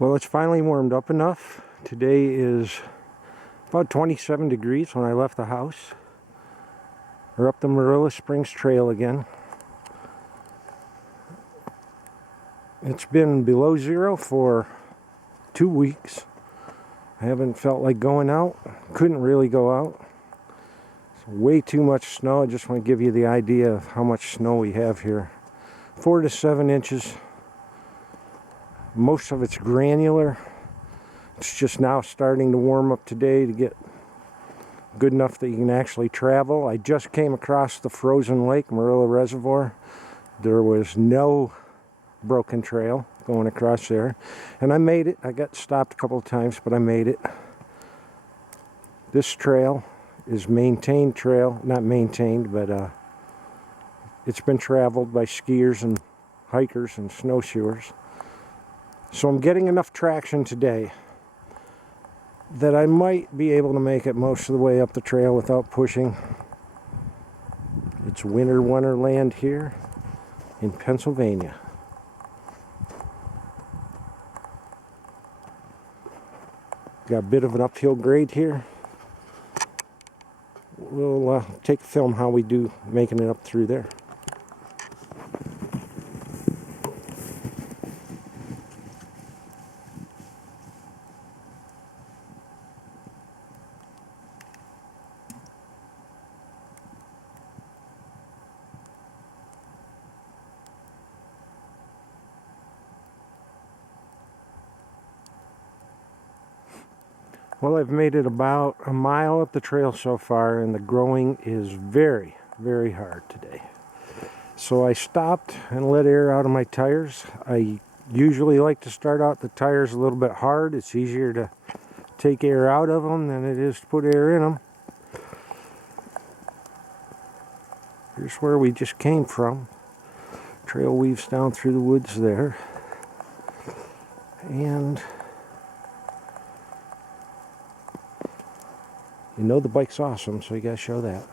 Well, it's finally warmed up enough. Today is about 27 degrees when I left the house. We're up the Marilla Springs Trail again. It's been below zero for 2 weeks. I haven't felt like going out. Couldn't really go out. It's way too much snow. I just want to give you the idea of how much snow we have here. 4 to 7 inches. Most of it's granular. It's just now starting to warm up today to get good enough that you can actually travel. I just came across the frozen lake, Marilla Reservoir. There was no broken trail going across there. And I made it. I got stopped a couple of times, but I made it. This trail is maintained trail. Not maintained, but it's been traveled by skiers and hikers and snowshoers. So I'm getting enough traction today that I might be able to make it most of the way up the trail without pushing. It's winter wonderland here in Pennsylvania. Got a bit of an uphill grade here. We'll take a film how we do making it up through there. Well, I've made it about a mile up the trail so far, and the growing is very, very hard today. So I stopped and let air out of my tires. I usually like to start out the tires a little bit hard. It's easier to take air out of them than it is to put air in them. Here's where we just came from. Trail weaves down through the woods there. And you know the bike's awesome, so you gotta show that.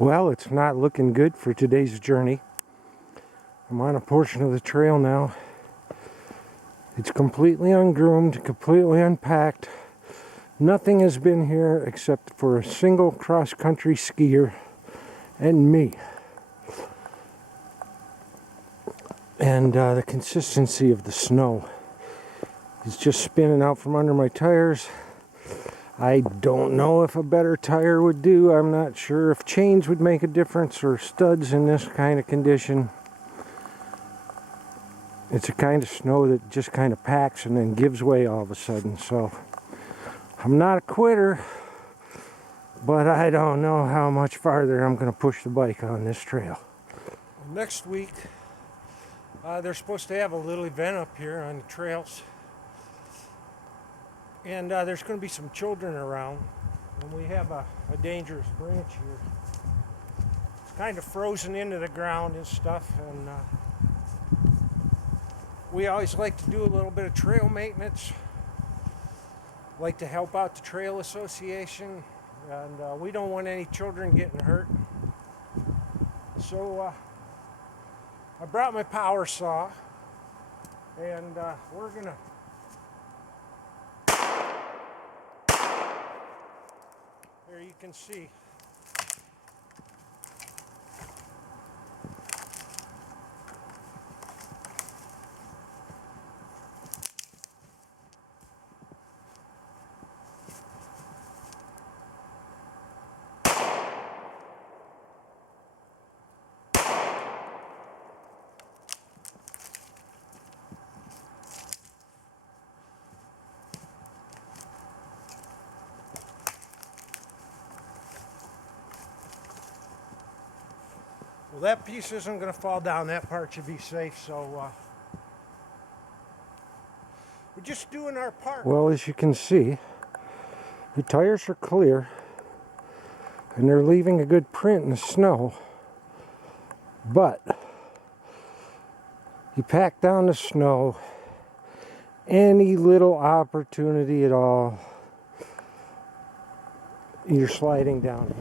Well, it's not looking good for today's journey. I'm on a portion of the trail now. It's completely ungroomed, completely unpacked. Nothing has been here except for a single cross-country skier and me. And the consistency of the snow is just spinning out from under my tires. I don't know if a better tire would do. I'm not sure if chains would make a difference or studs in this kind of condition. It's a kind of snow that just kind of packs and then gives way all of a sudden. So I'm not a quitter, but I don't know how much farther I'm going to push the bike on this trail. Next week, they're supposed to have a little event up here on the trails. And there's going to be some children around, and we have a dangerous branch here. It's kind of frozen into the ground and stuff, and we always like to do a little bit of trail maintenance, like to help out the trail association, and we don't want any children getting hurt. So I brought my power saw, and we're going to there you can see. that piece isn't going to fall down. That part should be safe. So we're just doing our part. Well, as you can see, the tires are clear and they're leaving a good print in the snow. But you pack down the snow, any little opportunity at all, you're sliding downhill.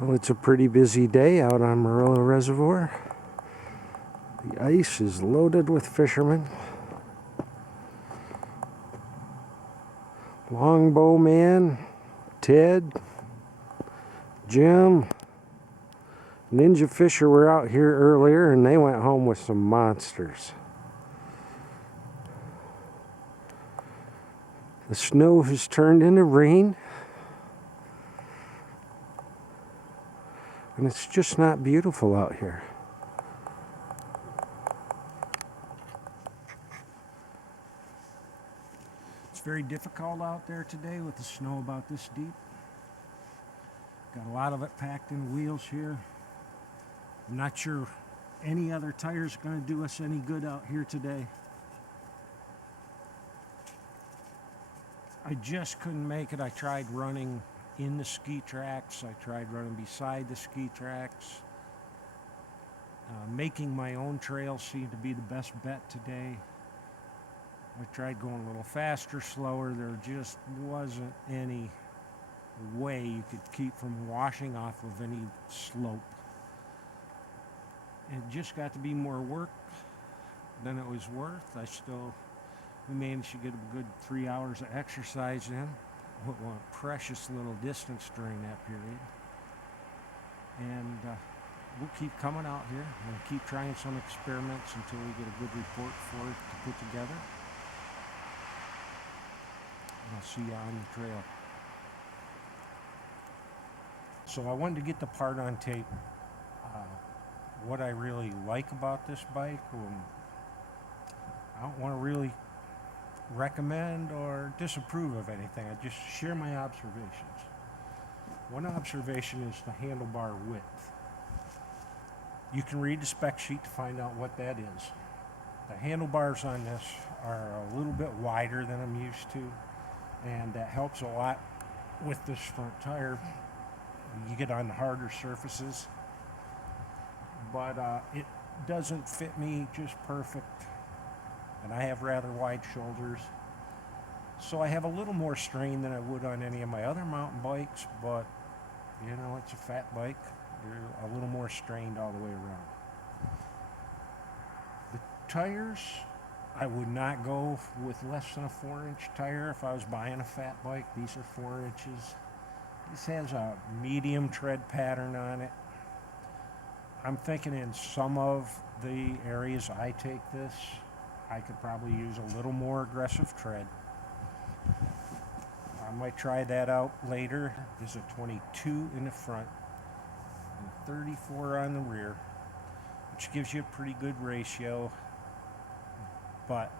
Well, it's a pretty busy day out on Murillo Reservoir. The ice is loaded with fishermen. Longbow Man, Ted, Jim, Ninja Fisher were out here earlier and they went home with some monsters. The snow has turned into rain. And it's just not beautiful out here. It's very difficult out there today with the snow about this deep. Got a lot of it packed in wheels here. I'm not sure any other tires are going to do us any good out here today. I just couldn't make it. I tried running in the ski tracks. I tried running beside the ski tracks. Making my own trail seemed to be the best bet today. I tried going a little faster, slower. There just wasn't any way you could keep from washing off of any slope. It just got to be more work than it was worth. We managed to get a good 3 hours of exercise in. What a precious little distance during that period. And we'll keep coming out here and keep trying some experiments until we get a good report for it to put together. And I'll see you on the trail. So I wanted to get the part on tape. What I really like about this bike, I don't want to really recommend or disapprove of anything. I just share my observations. One observation is the handlebar width. You can read the spec sheet to find out what that is. The handlebars on this are a little bit wider than I'm used to, and that helps a lot with this front tire. You get on the harder surfaces, but it doesn't fit me just perfect. And I have rather wide shoulders, so I have a little more strain than I would on any of my other mountain bikes, but you know, it's a fat bike. You're a little more strained all the way around. The tires, I would not go with less than a 4-inch tire if I was buying a fat bike. These are 4 inches. This has a medium tread pattern on it. I'm thinking in some of the areas I take this, I could probably use a little more aggressive tread. I might try that out later. There's a 22 in the front and 34 on the rear, which gives you a pretty good ratio. But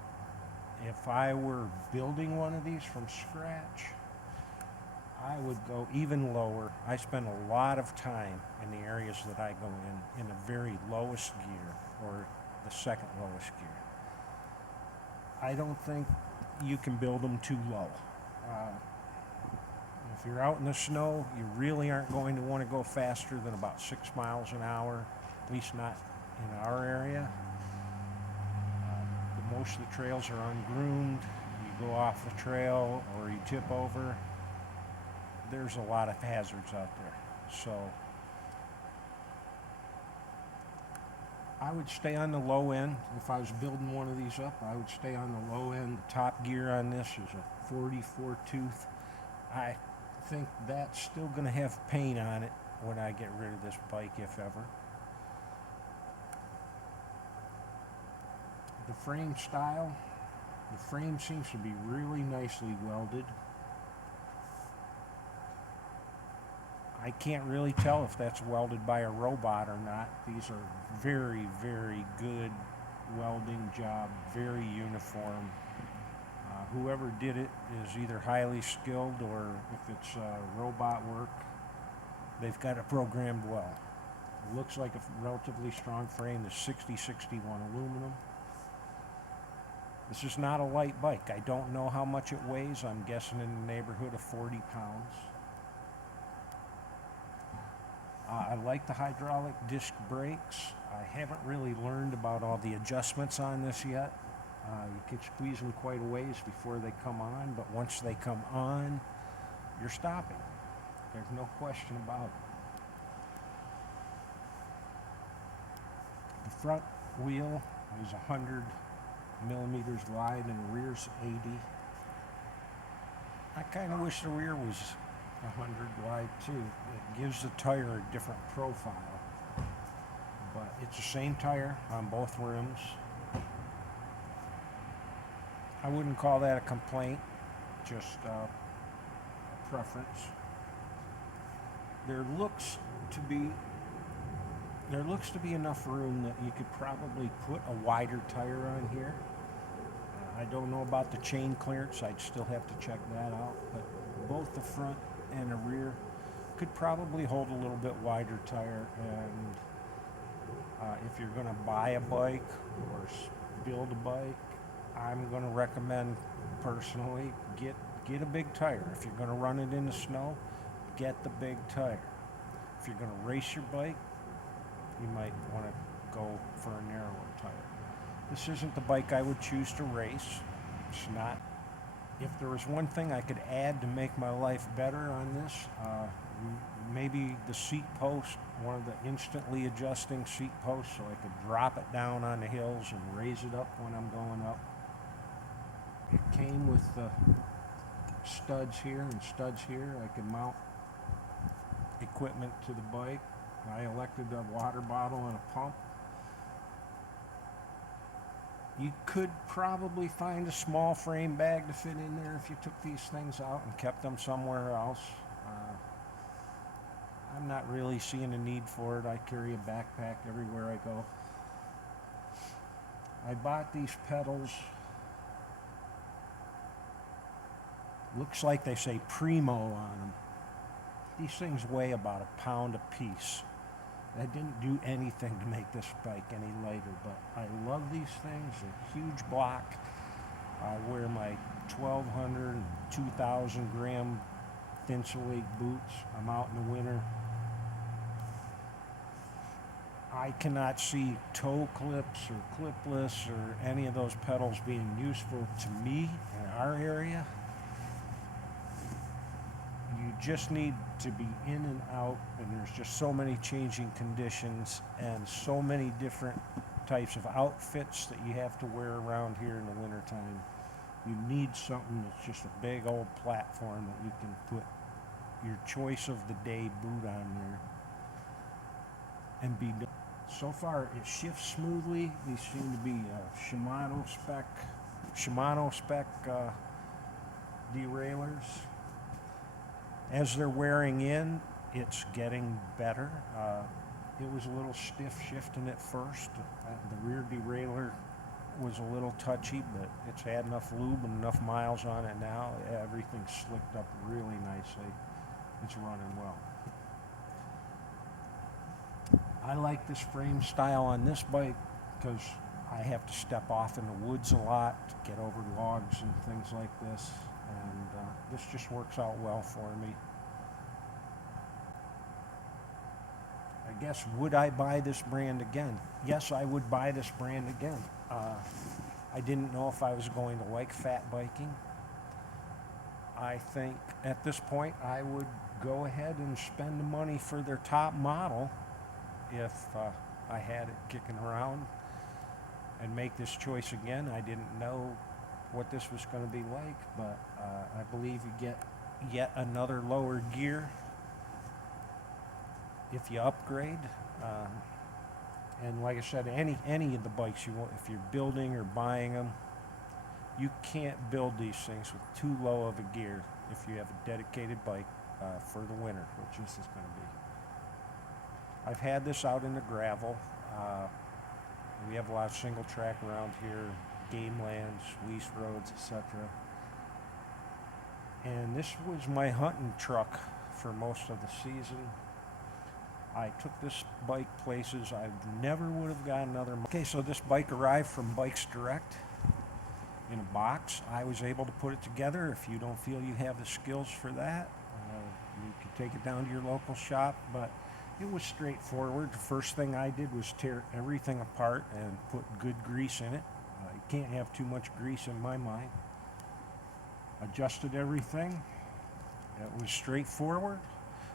if I were building one of these from scratch, I would go even lower. I spend a lot of time in the areas that I go in the very lowest gear or the second lowest gear. I don't think you can build them too low. If you're out in the snow, you really aren't going to want to go faster than about 6 miles an hour, at least not in our area. Most of the trails are ungroomed. You go off the trail or you tip over. There's a lot of hazards out there. So I would stay on the low end. If I was building one of these up, I would stay on the low end. The top gear on this is a 44 tooth. I think that's still going to have paint on it when I get rid of this bike, if ever. The frame style, the frame seems to be really nicely welded. I can't really tell if that's welded by a robot or not. These are very, very good welding job, very uniform. Whoever did it is either highly skilled, or if it's robot work, they've got it programmed well. It looks like a relatively strong frame. The 6061 aluminum. This is not a light bike. I don't know how much it weighs. I'm guessing in the neighborhood of 40 pounds. I like the hydraulic disc brakes. I haven't really learned about all the adjustments on this yet. You can squeeze them quite a ways before they come on, but once they come on, you're stopping. There's no question about it. The front wheel is 100 millimeters wide and the rear's 80. I kind of wish the rear was 100 wide too. It gives the tire a different profile, but it's the same tire on both rims. I wouldn't call that a complaint, just a preference. There looks to be enough room that you could probably put a wider tire on here. I don't know about the chain clearance. I'd still have to check that out, but both the front and the rear could probably hold a little bit wider tire. And if you're going to buy a bike or build a bike, I'm going to recommend personally get a big tire. If you're going to run it in the snow, get the big tire. If you're going to race your bike, you might want to go for a narrower tire. This isn't the bike I would choose to race. It's not. If there was one thing I could add to make my life better on this, maybe the seat post, one of the instantly adjusting seat posts, so I could drop it down on the hills and raise it up when I'm going up. It came with studs here and studs here. I could mount equipment to the bike. I elected a water bottle and a pump. You could probably find a small frame bag to fit in there if you took these things out and kept them somewhere else. I'm not really seeing a need for it. I carry a backpack everywhere I go. I bought these pedals. Looks like they say Primo on them. These things weigh about a pound a piece. I didn't do anything to make this bike any lighter, but I love these things. A huge block. I wear my 1,200 and 2,000 gram Thinsulate boots. I'm out in the winter. I cannot see toe clips or clipless or any of those pedals being useful to me in our area. You just need to be in and out, and there's just so many changing conditions and so many different types of outfits that you have to wear around here in the wintertime. You need something that's just a big old platform that you can put your choice of the day boot on there and be done. So far it shifts smoothly. These seem to be Shimano spec derailleurs. As they're wearing in, it's getting better. It was a little stiff shifting at first. The rear derailleur was a little touchy, but it's had enough lube and enough miles on it now. Everything's slicked up really nicely. It's running well. I like this frame style on this bike because I have to step off in the woods a lot to get over logs and things like this. And this just works out well for me. I guess, would I buy this brand again? Yes, I would buy this brand again. I didn't know if I was going to like fat biking. I think at this point I would go ahead and spend the money for their top model if I had it kicking around and make this choice again. I didn't know what this was going to be like, but I believe you get yet another lower gear if you upgrade. And like I said, any of the bikes you want, if you're building or buying them, you can't build these things with too low of a gear if you have a dedicated bike for the winter, which this is going to be. I've had this out in the gravel. We have a lot of single track around here, game lands, lease roads, etc. And this was my hunting truck for most of the season. I took this bike places I never would have got another. Okay, so this bike arrived from Bikes Direct in a box. I was able to put it together. If you don't feel you have the skills for that, you could take it down to your local shop, but it was straightforward. The first thing I did was tear everything apart and put good grease in it. You can't have too much grease in my mind. Adjusted everything. It was straightforward.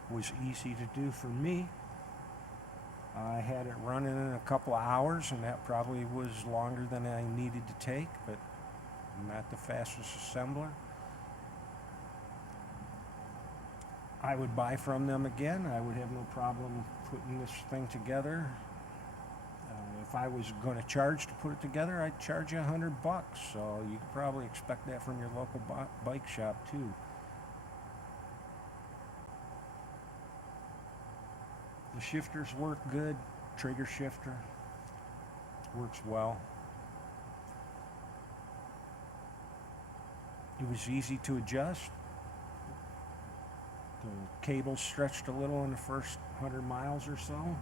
It was easy to do for me. I had it running in a couple of hours, and that probably was longer than I needed to take, but I'm not the fastest assembler. I would buy from them again. I would have no problem putting this thing together. If I was going to charge to put it together, I'd charge you $100. So you could probably expect that from your local bike shop too. The shifters work good. Trigger shifter works well. It was easy to adjust. The cables stretched a little in the first 100 miles or so.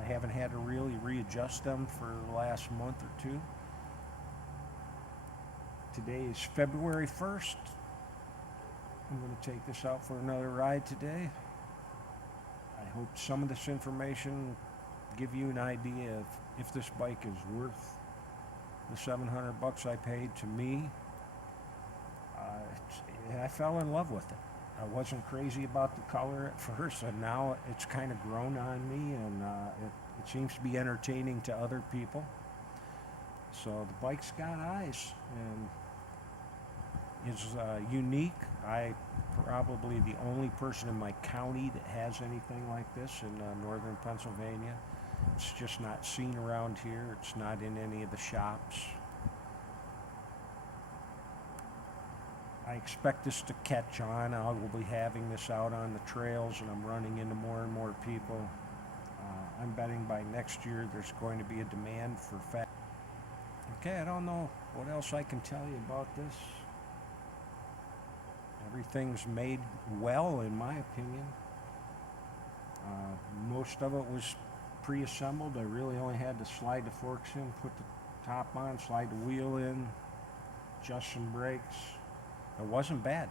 I haven't had to really readjust them for the last month or two. Today is February 1st. I'm going to take this out for another ride today. I hope some of this information give you an idea of if this bike is worth the $700 I paid to me. I fell in love with it. I wasn't crazy about the color at first, and now it's kind of grown on me, and it seems to be entertaining to other people. So the bike's got eyes and is unique. I'm probably the only person in my county that has anything like this in northern Pennsylvania. It's just not seen around here. It's not in any of the shops. I expect this to catch on. I will be having this out on the trails, and I'm running into more and more people. I'm betting by next year there's going to be a demand for fat. Okay, I don't know what else I can tell you about this. Everything's made well, in my opinion. Most of it was pre-assembled. I really only had to slide the forks in, put the top on, slide the wheel in, adjust some brakes. It wasn't bad.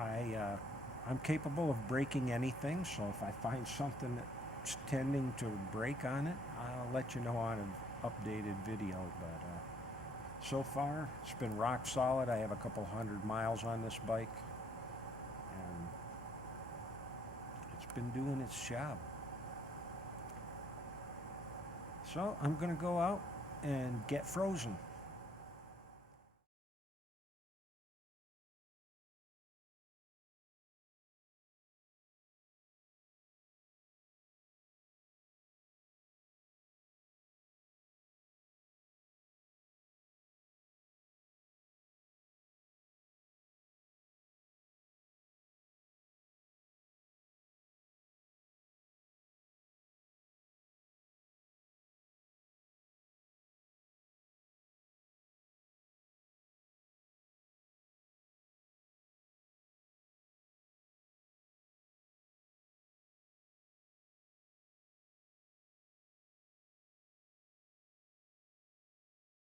I'm capable of breaking anything, so if I find something that's tending to break on it, I'll let you know on an updated video. But so far, it's been rock solid. I have a couple 100 miles on this bike, and it's been doing its job. So I'm going to go out and get frozen.